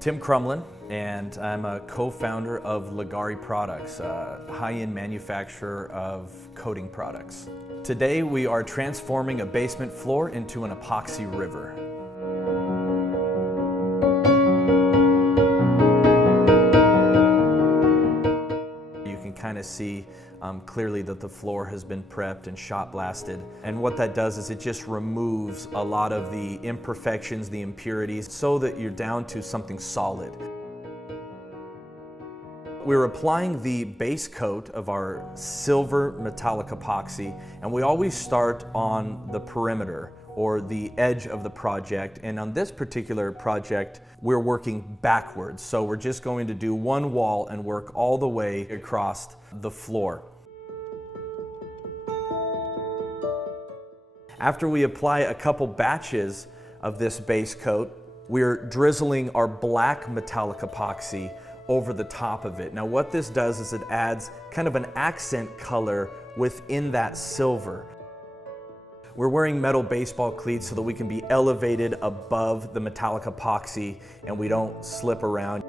Tim Crumlin, and I'm a co-founder of Leggari Products, a high-end manufacturer of coating products. Today we are transforming a basement floor into an epoxy river. You can kind of see clearly that the floor has been prepped and shot blasted. And what that does is it just removes a lot of the imperfections, the impurities, so that you're down to something solid. We're applying the base coat of our silver metallic epoxy, and we always start on the perimeter or the edge of the project. And on this particular project, we're working backwards. So we're just going to do one wall and work all the way across the floor. After we apply a couple batches of this base coat, we're drizzling our black metallic epoxy over the top of it. Now what this does is it adds kind of an accent color within that silver. We're wearing metal baseball cleats so that we can be elevated above the metallic epoxy and we don't slip around.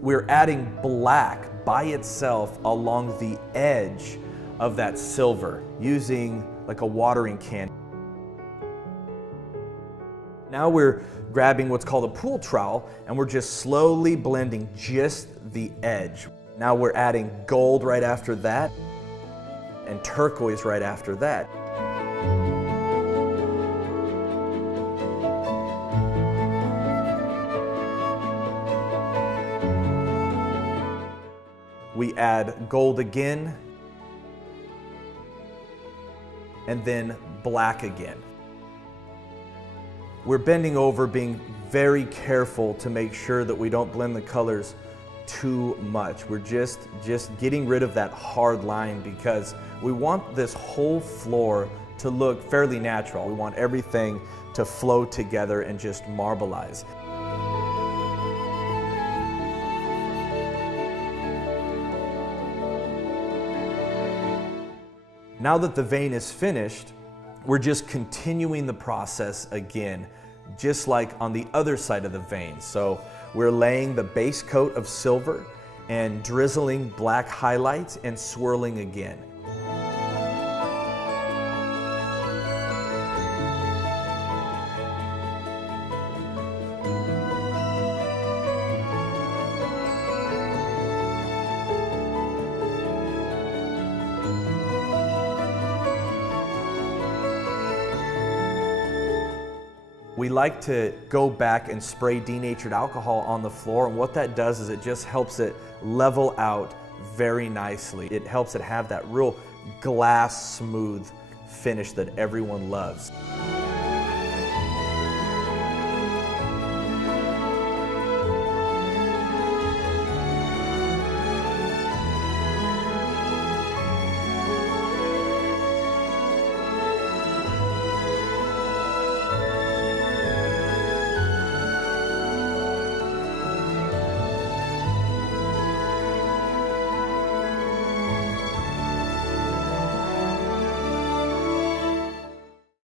We're adding black by itself along the edge of that silver using like a watering can. Now we're grabbing what's called a pool trowel and we're just slowly blending just the edge. Now we're adding gold right after that and turquoise right after that. We add gold again, and then black again. We're bending over, being very careful to make sure that we don't blend the colors too much. We're just getting rid of that hard line because we want this whole floor to look fairly natural. We want everything to flow together and just marbleize. Now that the vein is finished, we're just continuing the process again, just like on the other side of the vein. So we're laying the base coat of silver and drizzling black highlights and swirling again. We like to go back and spray denatured alcohol on the floor, and what that does is it just helps it level out very nicely. It helps it have that real glass smooth finish that everyone loves.